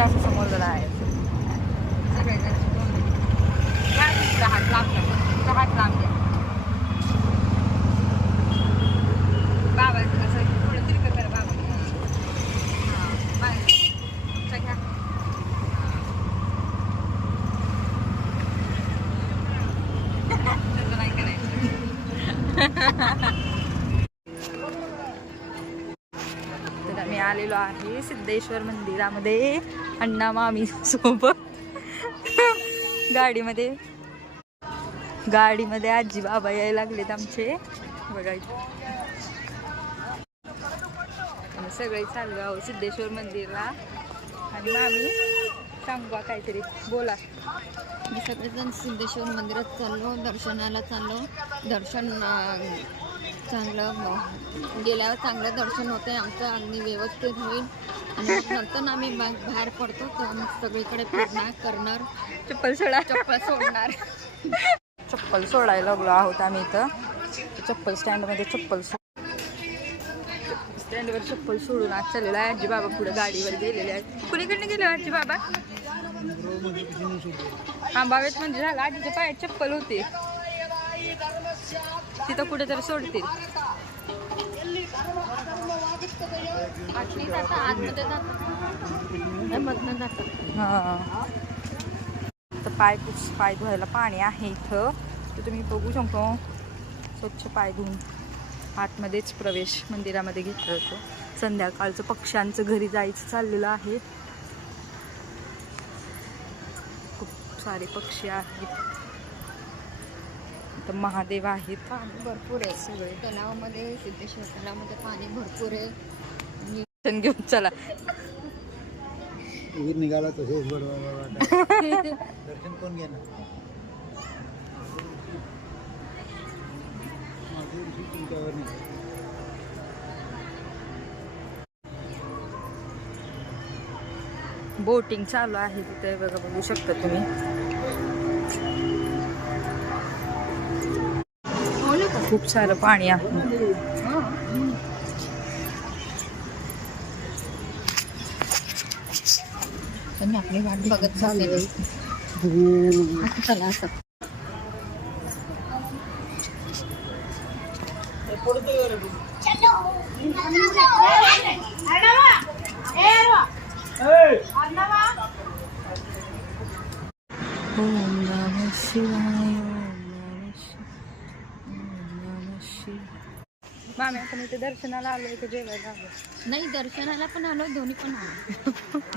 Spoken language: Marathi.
असं समोर जरा आहे सगळे हात लांब हात लांब द्या बाबा असं थोडं तिरकं करा बाबा हां बाय घ्या तसं नाही करायचं मी आलेलो आहे सिद्धेश्वर मंदिरामध्ये अण्णा मामी सोबत गाडीमध्ये आजी बाबा यायला लागलेत आमचे बघायचे आम्ही सगळे चाललो आहोत सिद्धेश्वर मंदिरला आणि मामी सांगा काहीतरी बोला मी सगळेजण सिद्धेश्वर मंदिरात चाललो दर्शनाला चाललो दर्शन चांगलं गेल्यावर चांगलं दर्शन होते आमचं अगदी व्यवस्थित होईल आणि नंतर आम्ही बाहेर पडतो तर आम्ही सगळीकडे फिरणार करणार चप्पल सोडणार चप्पल सोडायला लागलो आहोत आम्ही इथं चप्पल स्टँडमध्ये स्टँडवर चप्पल सोडून आज चाललेला आहे आजी बाबा पुढे गाडीवर गेलेले आहेत कुणीकडनं गेले आजी बाबा थांबावेत म्हणजे झालं आजीच्या पायात चप्पल होती तिथं कुठेतरी सोडतील हा तर पाय धुवायला पाणी आहे इथं तर तुम्ही बघू शकतो स्वच्छ पाय धुवून आतमध्येच प्रवेश मंदिरामध्ये घेतला जातो संध्याकाळचं पक्ष्यांचं घरी जायचं चाललेलं आहे खूप सारे पक्षी आहेत तर महादेव आहेत पाणी भरपूर आहे सगळे तलावामध्ये सिद्धेश्वर तलावामध्ये पाणी भरपूर आहे दर्शन घेऊन चला निघाला तसेच दर्शन कोण घेणार बोटिंग चालू आहे तिथे बघू शकता तुम्ही खूप सारं पाणी आहे आपली वाट बघत चाललेली चला असं ओम नमः शिवाय मामी आपण इथे दर्शनाला आलोय का जेवायला आलो नाही दर्शनाला पण आलो दोन्ही पण आलो